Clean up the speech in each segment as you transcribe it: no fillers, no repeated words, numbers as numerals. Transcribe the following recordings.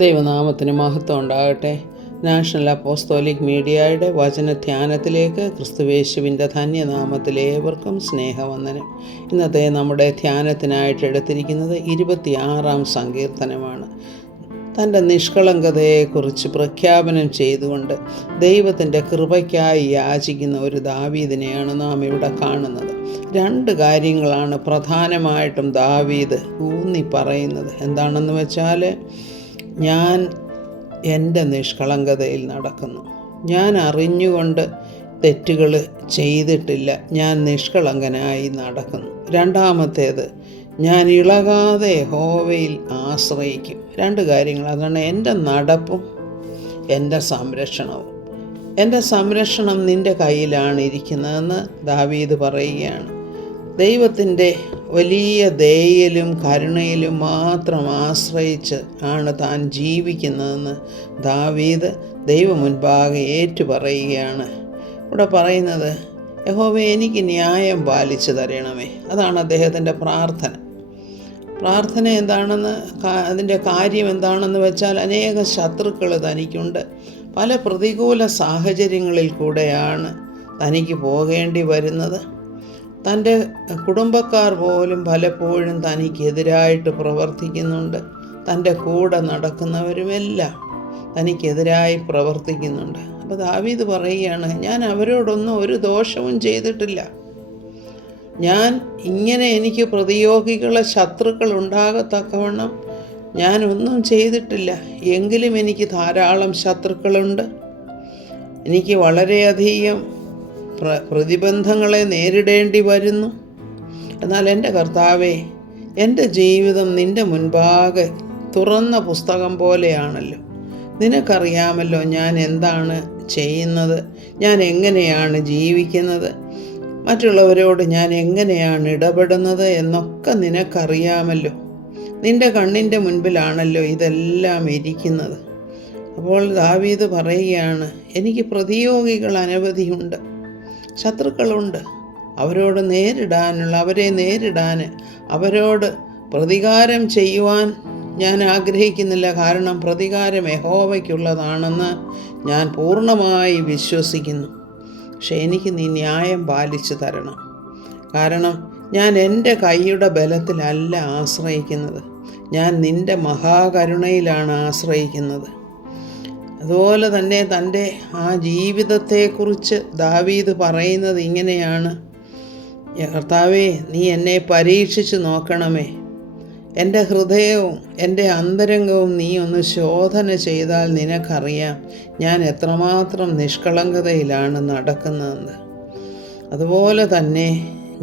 ദൈവനാമത്തിന് മഹത്വം ഉണ്ടാകട്ടെ. നാഷണൽ അപ്പോസ്തോലിക് മീഡിയയുടെ വചനധ്യാനത്തിലേക്ക് ക്രിസ്തുവേശുവിൻ്റെ ധന്യനാമത്തിൽ ഏവർക്കും സ്നേഹവന്ദനം. ഇന്നത്തെ നമ്മുടെ ധ്യാനത്തിനായിട്ട് എടുത്തിരിക്കുന്നത് 26-ാം സങ്കീർത്തനമാണ്. തൻ്റെ നിഷ്കളങ്കതയെക്കുറിച്ച് പ്രഖ്യാപനം ചെയ്തുകൊണ്ട് ദൈവത്തിൻ്റെ കൃപയ്ക്കായി യാചിക്കുന്ന ഒരു ദാവീദിനെയാണ് നാം ഇവിടെ കാണുന്നത്. 2 കാര്യങ്ങളാണ് പ്രധാനമായിട്ടും ദാവീദ് ഊന്നി പറയുന്നത്. എന്താണെന്ന് വെച്ചാൽ, ഞാൻ എൻ്റെ നിഷ്കളങ്കതയിൽ നടക്കുന്നു, ഞാൻ അറിഞ്ഞുകൊണ്ട് തെറ്റുകൾ ചെയ്തിട്ടില്ല, ഞാൻ നിഷ്കളങ്കനായി നടക്കുന്നു. രണ്ടാമത്തേത്, ഞാൻ ഇളകാതെ യഹോവയിൽ ആശ്രയിക്കും. 2 കാര്യങ്ങൾ. അതാണ് എൻ്റെ നടപ്പും എൻ്റെ സംരക്ഷണവും. എൻ്റെ സംരക്ഷണം നിൻ്റെ കയ്യിലാണ് ഇരിക്കുന്നതെന്ന് ദാവീദ് പറയുകയാണ്. ദൈവത്തിൻ്റെ വലിയ ദയയിലും കരുണയിലും മാത്രം ആശ്രയിച്ച് ആണ് താൻ ജീവിക്കുന്നതെന്ന് ദാവീദ് ദൈവമുൻപാകെ ഏറ്റുപറയുകയാണ്. ഇവിടെ പറയുന്നത്, യഹോവേ, എനിക്ക് ന്യായം പാലിച്ചു തരണമേ. അതാണ് അദ്ദേഹത്തിൻ്റെ പ്രാർത്ഥന. പ്രാർത്ഥന എന്താണെന്ന്, അതിൻ്റെ കാര്യം എന്താണെന്ന് വെച്ചാൽ, അനേക ശത്രുക്കൾ തനിക്കുണ്ട്. പല പ്രതികൂല സാഹചര്യങ്ങളിൽ കൂടെയാണ് തനിക്ക് പോകേണ്ടി വരുന്നത്. തൻ്റെ കുടുംബക്കാർ പോലും പലപ്പോഴും തനിക്കെതിരായിട്ട് പ്രവർത്തിക്കുന്നുണ്ട്. തൻ്റെ കൂടെ നടക്കുന്നവരുമെല്ലാം തനിക്കെതിരായി പ്രവർത്തിക്കുന്നുണ്ട്. അപ്പോൾ ദാവീദ് പറയുകയാണ്, ഞാൻ അവരോടൊന്നും ഒരു ദോഷവും ചെയ്തിട്ടില്ല. ഞാൻ ഇങ്ങനെ എനിക്ക് പ്രതിയോഗികളെ ശത്രുക്കൾ ഉണ്ടാകത്തക്കവണ്ണം ഞാനൊന്നും ചെയ്തിട്ടില്ല. എങ്കിലും എനിക്ക് ധാരാളം ശത്രുക്കളുണ്ട്. എനിക്ക് വളരെയധികം പ്രതിബന്ധങ്ങളെ നേരിടേണ്ടി വരുന്നു. എന്നാൽ എൻ്റെ കർത്താവേ, എൻ്റെ ജീവിതം നിൻ്റെ മുൻപാകെ തുറന്ന പുസ്തകം പോലെയാണല്ലോ. നിനക്കറിയാമല്ലോ ഞാൻ എന്താണ് ചെയ്യുന്നത്, ഞാൻ എങ്ങനെയാണ് ജീവിക്കുന്നത്, മറ്റുള്ളവരോട് ഞാൻ എങ്ങനെയാണ് ഇടപെടുന്നത് എന്നൊക്കെ നിനക്കറിയാമല്ലോ. നിൻ്റെ കണ്ണിൻ്റെ മുൻപിലാണല്ലോ ഇതെല്ലാം ഇരിക്കുന്നത്. അപ്പോൾ ദാവീദ് പറയുകയാണ്, എനിക്ക് പ്രതിയോഗികൾ അനവധിയുണ്ട്, ശത്രുക്കളുണ്ട്. അവരോട് അവരെ നേരിടാൻ, അവരോട് പ്രതികാരം ചെയ്യുവാൻ ഞാൻ ആഗ്രഹിക്കുന്നില്ല. കാരണം പ്രതികാരം യഹോവയ്ക്കുള്ളതാണെന്ന് ഞാൻ പൂർണ്ണമായി വിശ്വസിക്കുന്നു. പക്ഷെ എനിക്ക് നീ ന്യായം പാലിച്ചു തരണം. കാരണം ഞാൻ എൻ്റെ കൈയുടെ ബലത്തിലല്ല ആശ്രയിക്കുന്നത്, ഞാൻ നിൻ്റെ മഹാകരുണയിലാണ് ആശ്രയിക്കുന്നത്. അതുപോലെ തന്നെ തൻ്റെ ആ ജീവിതത്തെക്കുറിച്ച് ദാവീദ് പറയുന്നത് ഇങ്ങനെയാണ്, കർത്താവേ, നീ എന്നെ പരീക്ഷിച്ച് നോക്കണമേ. എൻ്റെ ഹൃദയവും എൻ്റെ അന്തരംഗവും നീ ഒന്ന് ശോധന ചെയ്താൽ നിനക്കറിയാം ഞാൻ എത്രമാത്രം നിഷ്കളങ്കതയിലാണ് നടക്കുന്നതെന്ന്. അതുപോലെ തന്നെ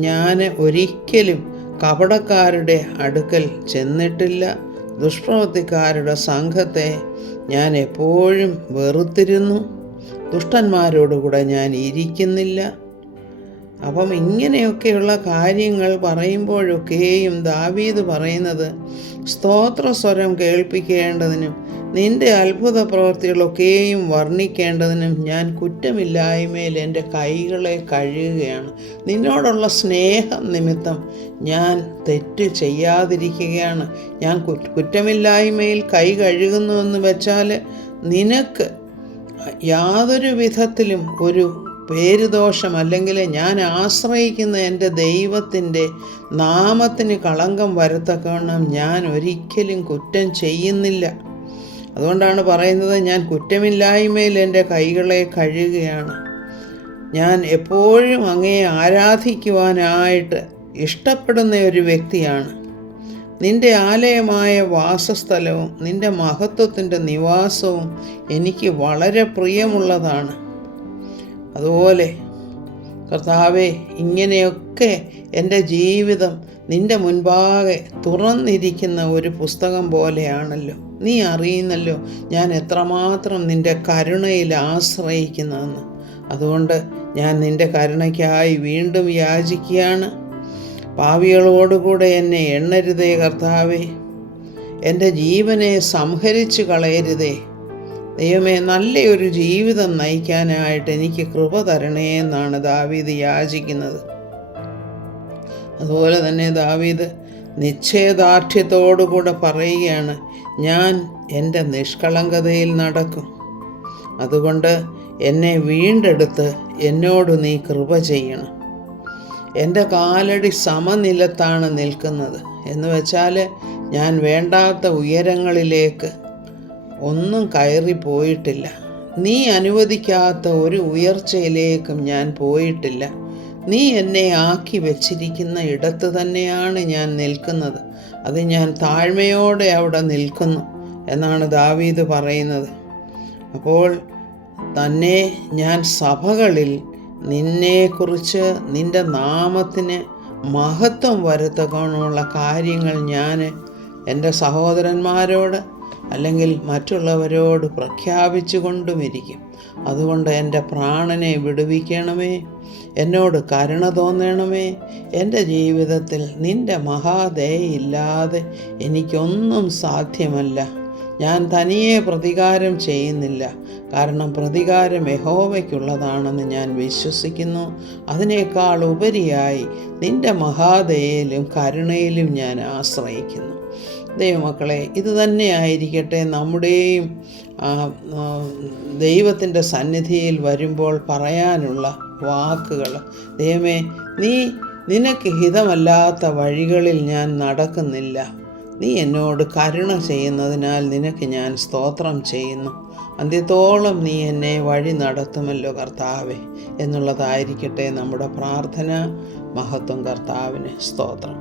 ഞാൻ ഒരിക്കലും കപടക്കാരുടെ അടുക്കൽ ചെന്നിട്ടില്ല, ദുഷ്പ്രവൃത്തിക്കാരുടെ സംഘത്തെ ഞാൻ എപ്പോഴും വെറുത്തിരുന്നു, ദുഷ്ടന്മാരോടുകൂടെ ഞാൻ ഇരിക്കുന്നില്ല. അപ്പം ഇങ്ങനെയൊക്കെയുള്ള കാര്യങ്ങൾ പറയുമ്പോഴൊക്കെയും ദാവീദ് പറയുന്നത്, സ്തോത്രസ്വരം കേൾപ്പിക്കേണ്ടതിനും നിൻ്റെ അത്ഭുത പ്രവൃത്തികളൊക്കെയും വർണ്ണിക്കേണ്ടതിനും ഞാൻ കുറ്റമില്ലായ്മയിൽ എൻ്റെ കൈകളെ കഴുകുകയാണ്. നിന്നോടുള്ള സ്നേഹം നിമിത്തം ഞാൻ തെറ്റ് ചെയ്യാതിരിക്കുകയാണ്. ഞാൻ കുറ്റമില്ലായ്മയിൽ കൈ കഴുകുന്നുവെന്ന് വെച്ചാൽ നിനക്ക് യാതൊരു വിധത്തിലും ഒരു പേരുദോഷം, അല്ലെങ്കിൽ ഞാൻ ആശ്രയിക്കുന്ന എൻ്റെ ദൈവത്തിൻ്റെ നാമത്തിന് കളങ്കം വരത്തക്കവണ്ണം ഞാൻ ഒരിക്കലും കുറ്റം ചെയ്യുന്നില്ല. അതുകൊണ്ടാണ് പറയുന്നത്, ഞാൻ കുറ്റമില്ലായ്മയിൽ എൻ്റെ കൈകളെ കഴുകുകയാണ്. ഞാൻ എപ്പോഴും അങ്ങയെ ആരാധിക്കുവാനായിട്ട് ഇഷ്ടപ്പെടുന്ന ഒരു വ്യക്തിയാണ്. നിൻ്റെ ആലയമായ വാസസ്ഥലവും നിൻ്റെ മഹത്വത്തിൻ്റെ നിവാസവും എനിക്ക് വളരെ പ്രിയമുള്ളതാണ്. അതുപോലെ കർത്താവേ, ഇങ്ങനെയൊക്കെ എൻ്റെ ജീവിതം നിൻ്റെ മുൻപാകെ തുറന്നിരിക്കുന്ന ഒരു പുസ്തകം പോലെയാണല്ലോ. നീ അറിയുന്നല്ലോ ഞാൻ എത്രമാത്രം നിൻ്റെ കരുണയിൽ ആശ്രയിക്കുന്നതെന്ന്. അതുകൊണ്ട് ഞാൻ നിൻ്റെ കരുണയ്ക്കായി വീണ്ടും യാചിക്കുകയാണ്. പാപികളോടുകൂടെ എന്നെ എണ്ണരുതേ കർത്താവേ, എൻ്റെ ജീവനെ സംഹരിച്ചു കളയരുതേ. ദൈവമേ, നല്ലൊരു ജീവിതം നയിക്കാനായിട്ട് എനിക്ക് കൃപ തരണേ എന്നാണ് ദാവീദ് യാചിക്കുന്നത്. അതുപോലെ തന്നെ ദാവീദ് നിശ്ചയദാർഢ്യത്തോടുകൂടെ പറയുകയാണ്, ഞാൻ എൻ്റെ നിഷ്കളങ്കതയിൽ നടക്കും. അതുകൊണ്ട് എന്നെ വീണ്ടെടുത്ത് എന്നോട് നീ കൃപ ചെയ്യണം. എൻ്റെ കാലടി സമനിലത്താണ് നിൽക്കുന്നത് എന്ന് വെച്ചാൽ ഞാൻ വേണ്ടാത്ത ഉയരങ്ങളിലേക്ക് ഒന്നും കയറിപ്പോയിട്ടില്ല. നീ അനുവദിക്കാത്ത ഒരു ഉയർച്ചയിലേക്കും ഞാൻ പോയിട്ടില്ല. നീ എന്നെ ആക്കി വച്ചിരിക്കുന്ന ഇടത്ത് തന്നെയാണ് ഞാൻ നിൽക്കുന്നത്. അത് ഞാൻ താഴ്മയോടെ അവിടെ നിൽക്കുന്നു എന്നാണ് ദാവീദ് പറയുന്നത്. അപ്പോൾ തന്നെ ഞാൻ സഭകളിൽ നിന്നെക്കുറിച്ച്, നിൻ്റെ നാമത്തിന് മഹത്വം വരുത്തക്കണമുള്ള കാര്യങ്ങൾ ഞാൻ എൻ്റെ സഹോദരന്മാരോട് അല്ലെങ്കിൽ മറ്റുള്ളവരോട് പ്രഖ്യാപിച്ചു കൊണ്ടുമിരിക്കും. അതുകൊണ്ട് എൻ്റെ പ്രാണനെ വിടുവിക്കണമേ, എന്നോട് കരുണ തോന്നണമേ. എൻ്റെ ജീവിതത്തിൽ നിൻ്റെ മഹാദയയില്ലാതെ എനിക്കൊന്നും സാധ്യമല്ല. ഞാൻ തനിയെ പ്രതികാരം ചെയ്യുന്നില്ല, കാരണം പ്രതികാരം യഹോവയ്ക്കുള്ളതാണെന്ന് ഞാൻ വിശ്വസിക്കുന്നു. അതിനേക്കാൾ ഉപരിയായി നിൻ്റെ മഹാദയയിലും കരുണയിലും ഞാൻ ആശ്രയിക്കുന്നു. ദൈവമക്കളെ, ഇത് തന്നെ ആയിരിക്കട്ടെ നമ്മുടെയും ദൈവത്തിൻ്റെ സന്നിധിയിൽ വരുമ്പോൾ പറയാനുള്ള വാക്കുകൾ. ദൈവമേ, നിനക്ക് ഹിതമല്ലാത്ത വഴികളിൽ ഞാൻ നടക്കുന്നില്ല. നീ എന്നോട് കരുണ ചെയ്യുന്നതിനാൽ നിനക്ക് ഞാൻ സ്തോത്രം ചെയ്യുന്നു. അന്ത്യത്തോളം നീ എന്നെ വഴി നടത്തുമല്ലോ കർത്താവേ എന്നുള്ളതായിരിക്കട്ടെ നമ്മുടെ പ്രാർത്ഥന. മഹത്വം കർത്താവിന്. സ്തോത്രം.